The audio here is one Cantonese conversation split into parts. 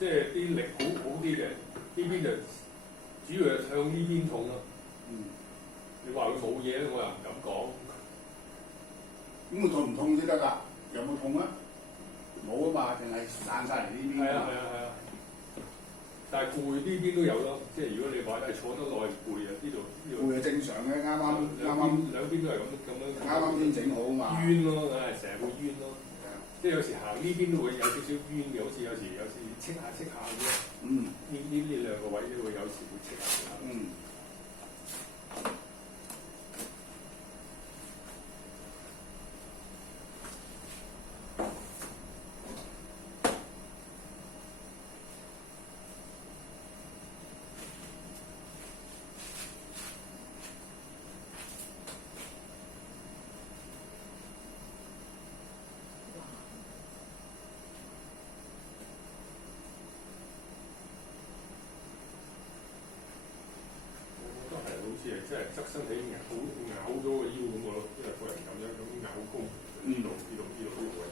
即係啲力好啲嘅，呢邊就主要係向呢邊痛咯。你話佢冇嘢咧，我又唔敢講。咁佢痛唔痛先得㗎？有冇痛啊？冇啊嘛，淨係散晒嚟呢邊。係啊。但係攰呢邊都有咯，即係如果你話係坐得耐攰啊，呢度攰係正常嘅，兩邊都係咁樣。啱啱先整好啊嘛。冤咯，成日會冤咯。即係有時行呢邊都會有少少冤嘅，好似有時戚下咁。呢兩個位都會有時會戚下。好似係真係側身起咬咗個腰咁個咯，因為個人咁樣咁咬弓，呢度都有位。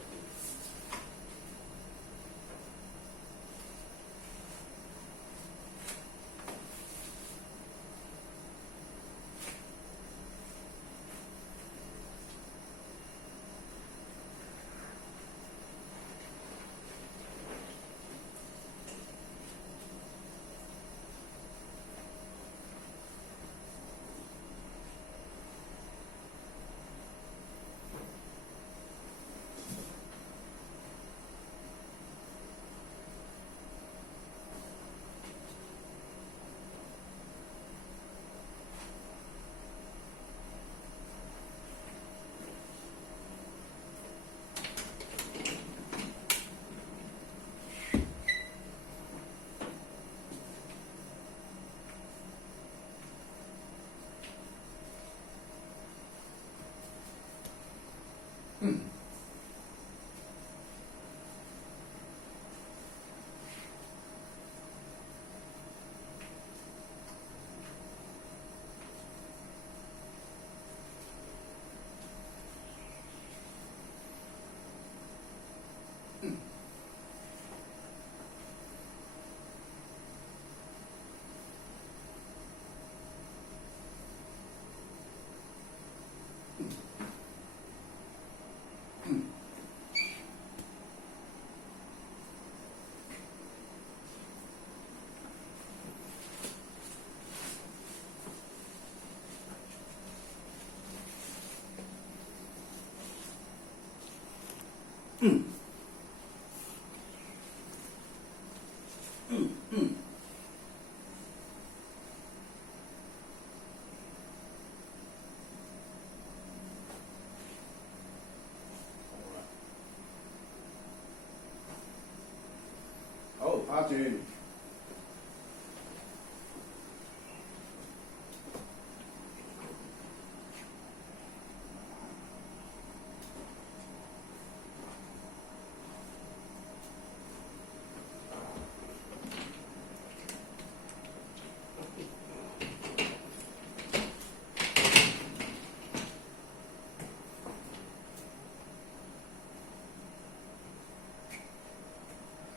好，打轉。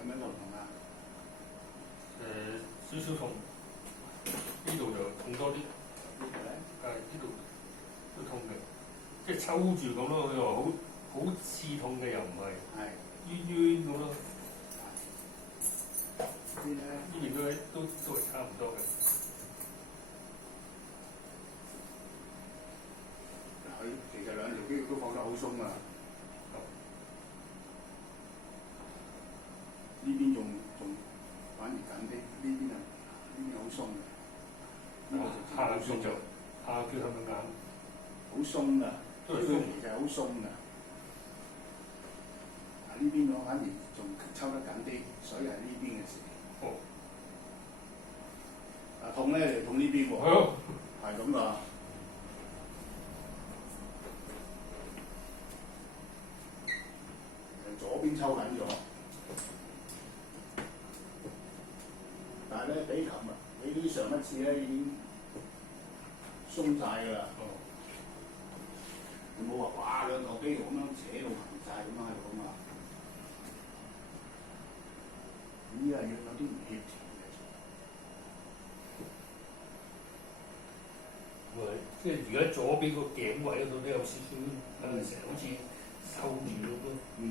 係咪度痛啊？少少痛，呢度就痛多啲。呢度都痛嘅，即係抽住咁咯。佢話好刺痛嘅又唔係，冤咁咯。呢邊都係差唔多嘅。其實兩條肌肉都放得好鬆啊。呢邊仲反而緊啲，呢邊好鬆嘅。下腳係咪硬？好鬆㗎，都係鬆，其實好鬆㗎。呢邊我反而仲抽得緊啲，所以係呢邊嘅事。痛咧就痛呢邊喎。係咁㗎。左邊抽緊咗，但係咧比上一次咧已經鬆晒㗎啦。你冇話哇兩嚿肌肉咁樣扯到行晒咁樣喺度啊嘛。即係而家左邊個頸位嗰度都有少少成日好似抽住咁咯。嗯。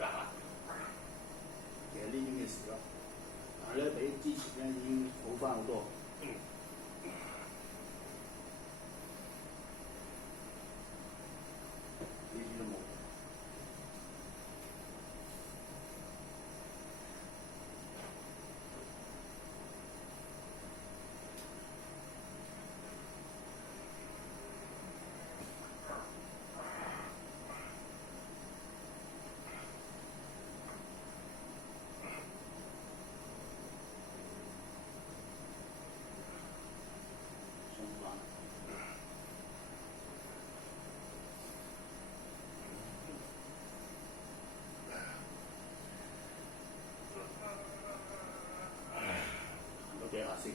但係咧，比之前咧已經好翻好多。呢啲都冇。幾下先。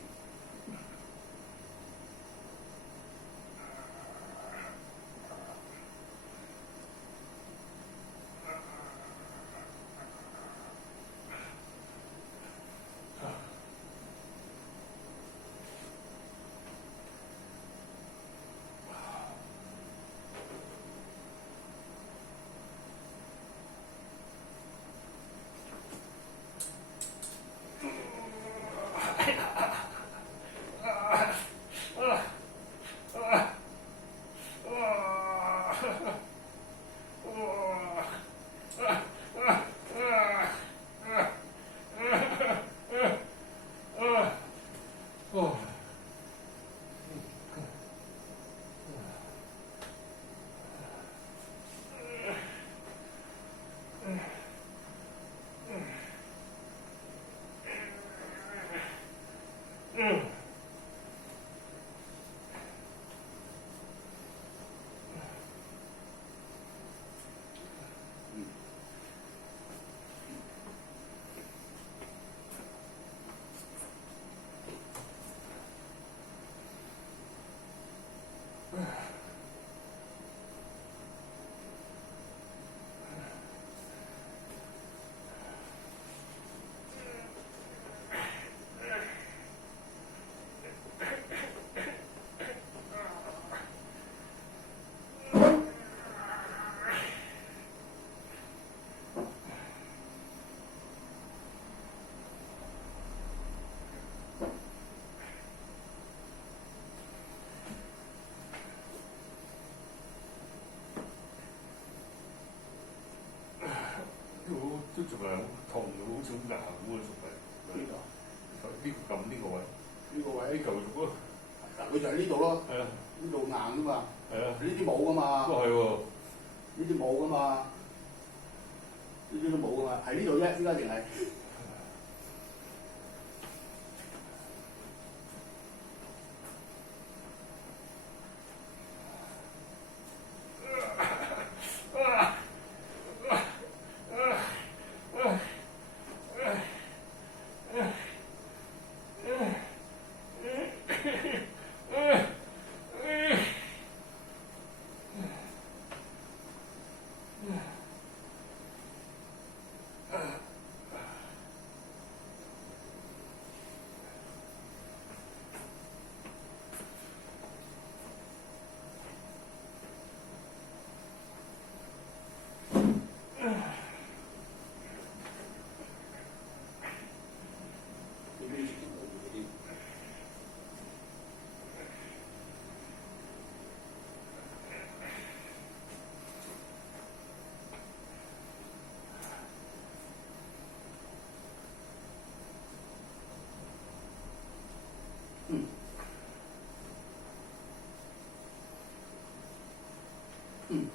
都仲係好痛嘅，好似好硬喎，仲係呢個撳呢個位，呢個位呢嚿肉咯。嗱，佢就係呢度咯。係啊，呢度硬噶嘛。係啊，呢啲冇噶嘛。都係喎。呢啲冇噶嘛。呢啲都冇噶嘛，係呢度啫，依家淨係。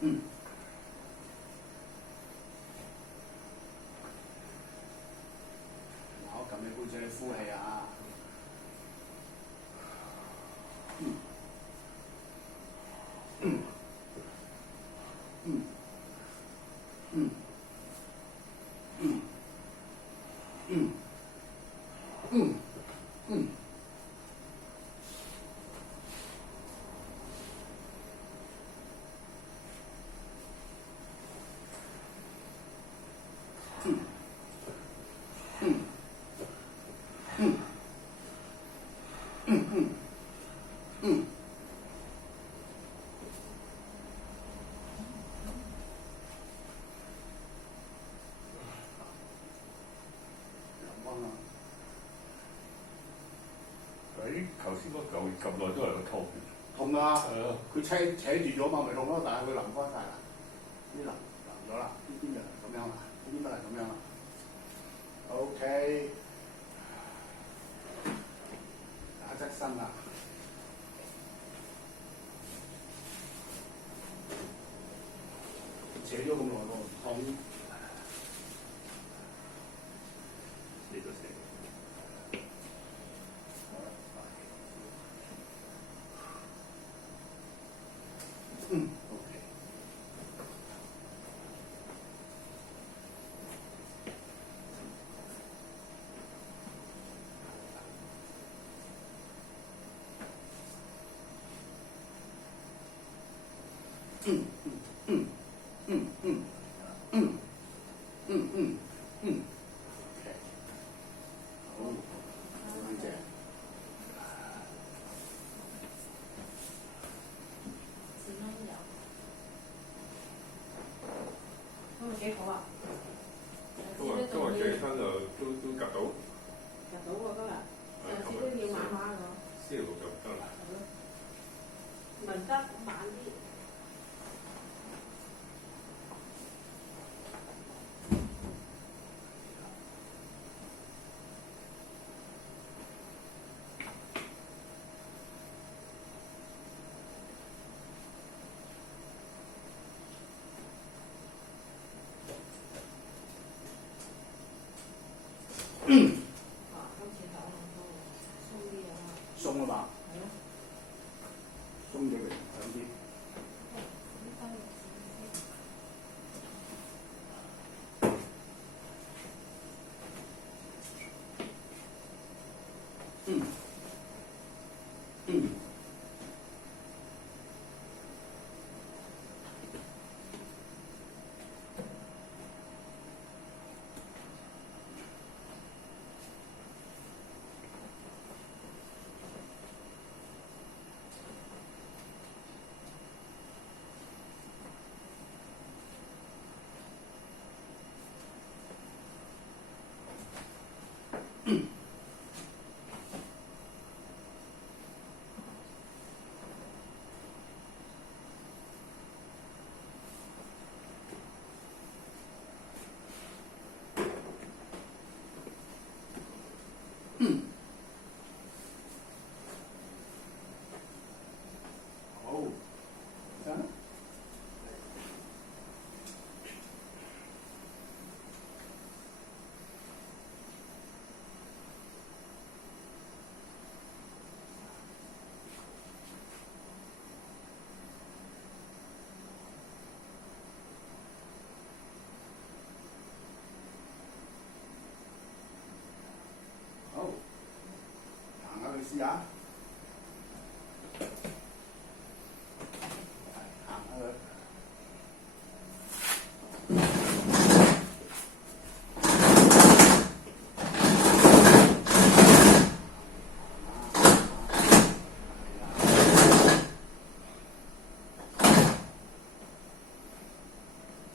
我撳你背脊，你呼氣啊！佢頭先嗰嚿咁耐都係個痛。痛啊！係啊，佢扯住咗嘛，咪痛咯，但係佢淋乾晒啦，呢淋咗啦，呢邊就咁樣啦，呢邊都係咁樣啦。OK， 打側身啦。扯咗咁耐喎，痛。呢個死。OK。幾好啊！今日計分就都夾到，夾到喎今日，上次都要慢慢㗎。星期六就唔得啦。係咯，唔得慢啲。今次走咁多，鬆啲啊嘛。鬆啊嘛，係咯。鬆咗佢兩啲。好，得。好，行下佢試下。行下佢。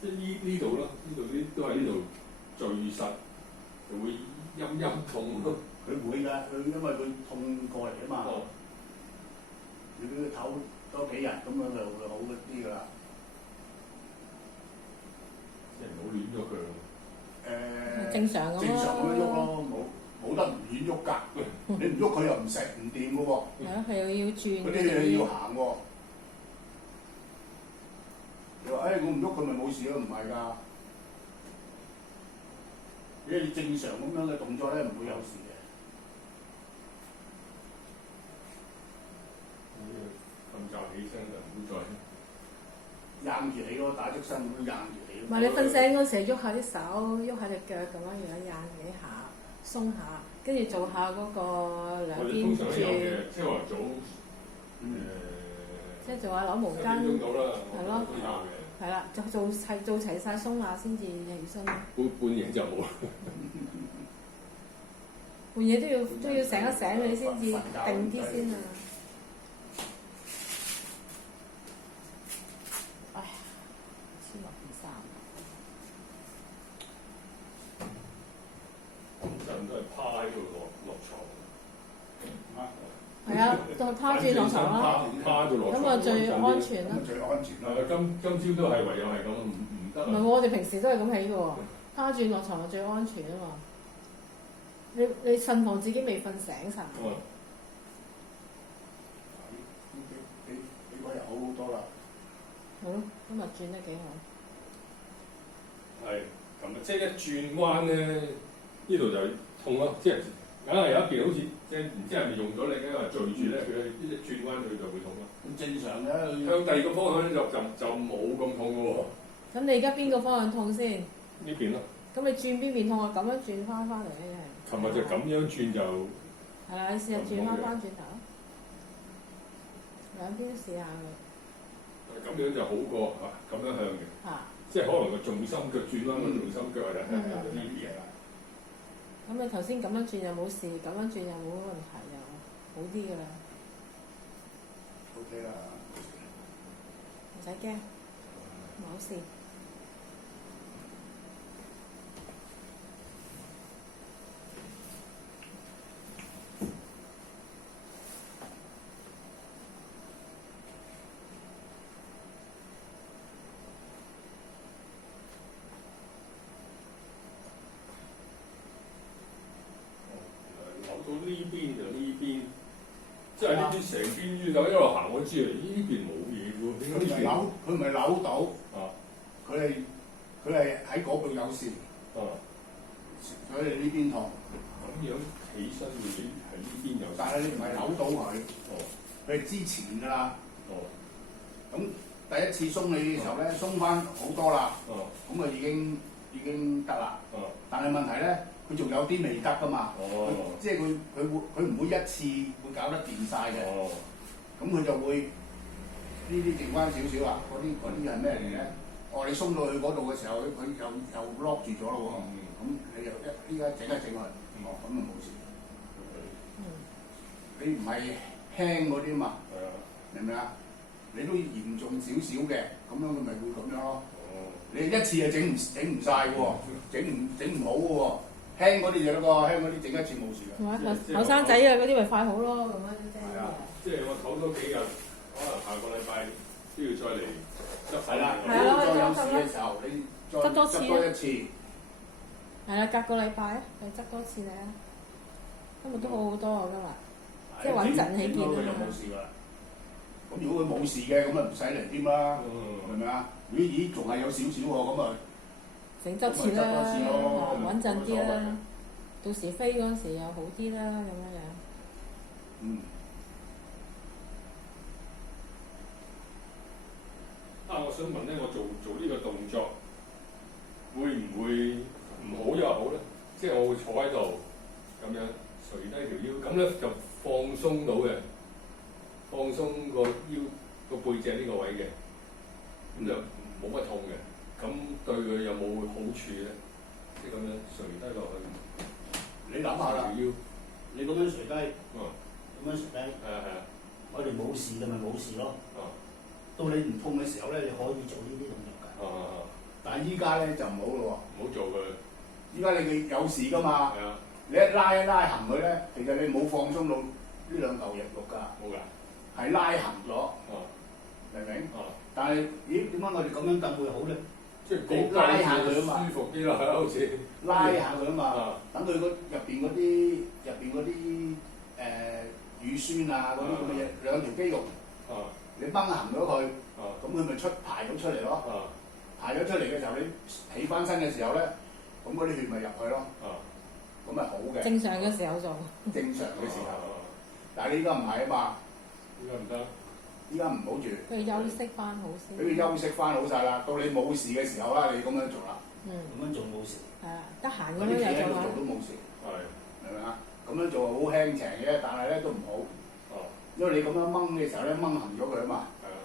即係呢度咯，呢度啲都係呢度最實，就會陰痛咯。佢會㗎，佢因為佢痛過嚟啊嘛。哦，你俾佢唞多幾日，咁樣就會好啲㗎啦。即係唔好亂咗佢咯。正常咁咯。正常咁樣喐咯，冇得唔亂喐㗎。你唔喐佢又唔食唔掂㗎喎。係咯，係又要轉。嗰啲嘢要行喎。你話我唔喐佢咪冇事咯，唔係㗎。你正常咁樣嘅動作咧，唔會有事嘅。咁就起身就唔好再硬住起咯，打側身咁樣硬住起咯。唔係你瞓醒嗰時，喐下啲手，喐下隻腳咁樣樣，硬幾下，鬆下，跟住做下嗰個兩我哋邊通常都有轉，嘅，即係話早即係做下攞毛10巾，分鐘到啦，係咯都有嘅。係啦，做齊晒鬆下先至起身。半夜就冇啦。半夜都要醒一醒你先至定啲先啊！唉，黐落件衫。人都係趴喺度落床。係啊，當趴住落床啦，趴住落床。咁啊最安全啦。咁最安全啦。今朝都係唯有係咁，唔得啊！唔係喎，我哋平時都係咁起嘅喎，趴住落床係最安全啊嘛。你慎防自己未瞓醒晒。呢個又好好多啦。好咯，今日轉得幾好。係咁啊！即係一轉彎咧，呢度就痛咯，即係硬係有一邊好似即係唔知係咪用咗力咧，話墜住咧，佢一轉彎佢就會痛咯。咁正常嘅。向第二個方向咧就冇咁痛嘅喎。咁你而家邊個方向痛先？呢邊咯。咁你轉邊邊痛啊？咁樣轉翻嚟咧，琴日就咁樣轉就係啦，你試下轉翻轉頭，兩邊都試下佢。咁樣就好過咁樣向嘅。嚇！即係可能個重心腳轉彎個重心腳就係呢啲嘢啦。咁你頭先咁樣轉又冇事，咁樣轉又冇問題，又好啲㗎啦。OK 啦。唔使驚，冇事。扭到呢邊就呢邊，即係呢邊成邊冤就一路行，我知啊，呢邊冇嘢喎。佢唔係扭到，啊，佢係喺嗰度有事，所以呢邊痛。咁樣起身會喺呢邊有，但係你唔係扭到佢，佢係之前㗎啦。咁第一次鬆你嘅時候咧，鬆翻好多啦。咁啊已經得啦。但係問題咧，佢仲有啲未得㗎嘛。即係佢唔會一次會搞得掂晒嘅。咁佢就會呢啲剩翻少少啊。嗰啲係咩嚟咧？你鬆到去嗰度嘅時候，佢又 lock 住咗咯喎。咁你又依家整一整佢，咁就冇事。你唔係輕嗰啲嘛？明唔明啊？你都嚴重少少嘅，咁樣佢咪會咁樣咯。你一次就整唔晒嘅喎，整唔好嘅喎。輕嗰啲就得個，輕嗰啲整一次冇事嘅。同埋後生仔啊嗰啲咪快好咯，咁樣啫。係啊，即係我唞多幾日，可能下個禮拜都要再嚟執手。係啦，係啊再有事嘅時候，你再執多次執多一次。係啊，隔個禮拜啊，你執多次咧。今日都好好多啊，今日。即係穩陣起見啊嘛。佢就冇事㗎啦。咁如果佢冇事嘅，咁咪唔使嚟添啦，係咪啊？咦仲係有少少喎，咁啊整多次啦，多次咯，穩陣啲啦。到時飛嗰陣時又好啲啦，咁樣樣。我想問咧，我做呢個動作會唔會唔好又好咧？即係我會坐喺度咁樣垂低條腰，咁咧就放鬆到嘅，放鬆個腰個背脊呢個位嘅，咁就冇乜痛嘅。咁對佢有冇好處咧？即係咁樣垂低落去，你諗下啦，條腰，你咁樣垂低，咁樣垂低，係啊，我哋冇事嘅咪冇事咯。到你唔痛嘅時候咧，你可以做呢啲動作㗎。但係依家咧就唔好咯喎，唔好做佢。依家你有事㗎嘛？係啊，你一拉行佢咧，其實你冇放鬆到呢兩嚿肉㗎，冇㗎。係拉行咗，明唔明？但係咦點解我哋咁樣凳會好咧？即係你拉下佢啊嘛，舒服啲啦，好似拉下佢啊嘛，等佢入邊嗰啲乳酸啊嗰啲咁嘅嘢，兩條肌肉，你掹行咗佢，咁佢咪排到出嚟咯。排咗出嚟嘅時候，你起翻身嘅時候咧，咁嗰啲血咪入去咯。咁咪好嘅。正常嘅時候做。正常嘅時候。但係你依家唔係啊嘛。依家唔得。依家唔好住。俾佢休息翻好先。俾佢休息翻好晒啦，到你冇事嘅時候啦，你咁樣做啦。咁樣做冇事。係啊，得閒咁樣又做下。都冇事。係。明唔明啊？咁樣做好輕情嘅，但係咧都唔好。因為你咁樣掹嘅時候咧，掹行咗佢啊嘛。係啊。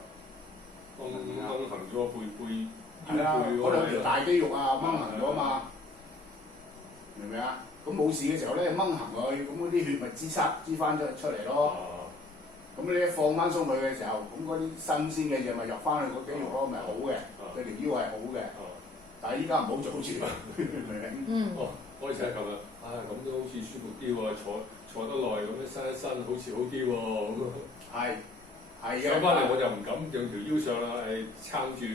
掹行咗背。係啊，嗰兩條大肌肉啊，掹行咗啊嘛。明唔明啊？咁冇事嘅時候咧，掹行佢，咁嗰啲血咪支翻出嚟咯。咁你一放翻鬆佢嘅時候，咁嗰啲新鮮嘅嘢咪入翻去個肌肉咯，咪好嘅，對條腰係好嘅。但係依家唔好做住，明唔明？我哋成日咁啊，咁都好似舒服啲喎，坐得耐咁樣伸一伸，好似好啲喎咁。係嘅。上翻嚟我就唔敢用條腰上啦，撐住，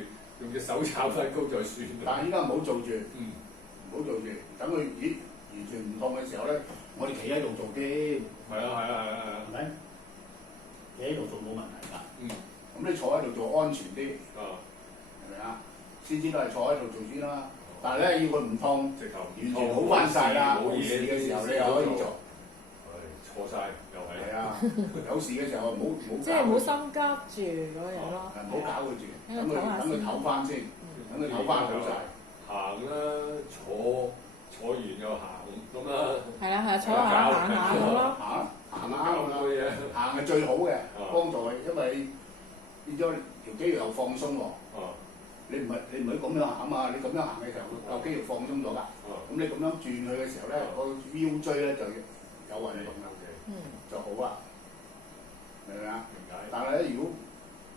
用隻手撐翻高就算。但係依家唔好做住，唔好做住，等佢完全唔痛嘅時候咧，我哋企喺度做啲。係啊，係咪？企喺度做冇問題㗎。咁你坐喺度做安全啲。係咪啊？先知都係坐喺度做先啦。但係咧，要佢唔痛，直頭完全好翻晒啦。冇事嘅時候你又可以做。錯晒又係。係啊，有事嘅時候唔好。即係唔好心急住嗰樣咯。唔好搞佢住，等佢唞翻先，等佢唞翻好晒。行啦，坐完又行咁啦。係啊，坐下行下咁咯。行啦，行係最好嘅，幫助佢，因為變咗條肌肉又放鬆喎。你唔係咁樣行啊嘛，你咁樣行嘅時候，個肌肉放鬆咗㗎。咁你咁樣轉佢嘅時候咧，個腰椎咧就有運動啦，就好啦。明唔明啊？明解。但係咧，如果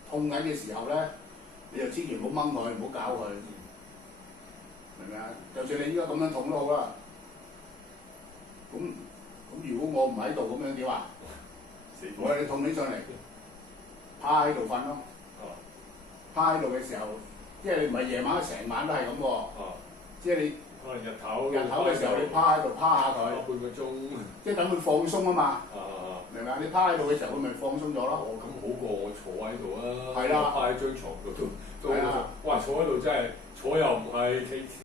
痛緊嘅時候咧，你就千祈唔好掹佢，唔好搞佢。明唔明啊？就算你依家咁樣痛都好啦。咁如果我唔喺度咁樣點啊？我哋痛起上嚟，趴喺度瞓咯。趴喺度嘅時候，即係你唔係夜晚成晚都係咁喎。即係你可能日頭嘅時候，你趴喺度趴下佢。半個鐘。即係等佢放鬆啊嘛。明唔明啊？你趴喺度嘅時候，佢咪放鬆咗咯。咁好過我坐喺度啊！係啦，趴喺張床度都。係啊！哇！坐喺度真係坐又唔係，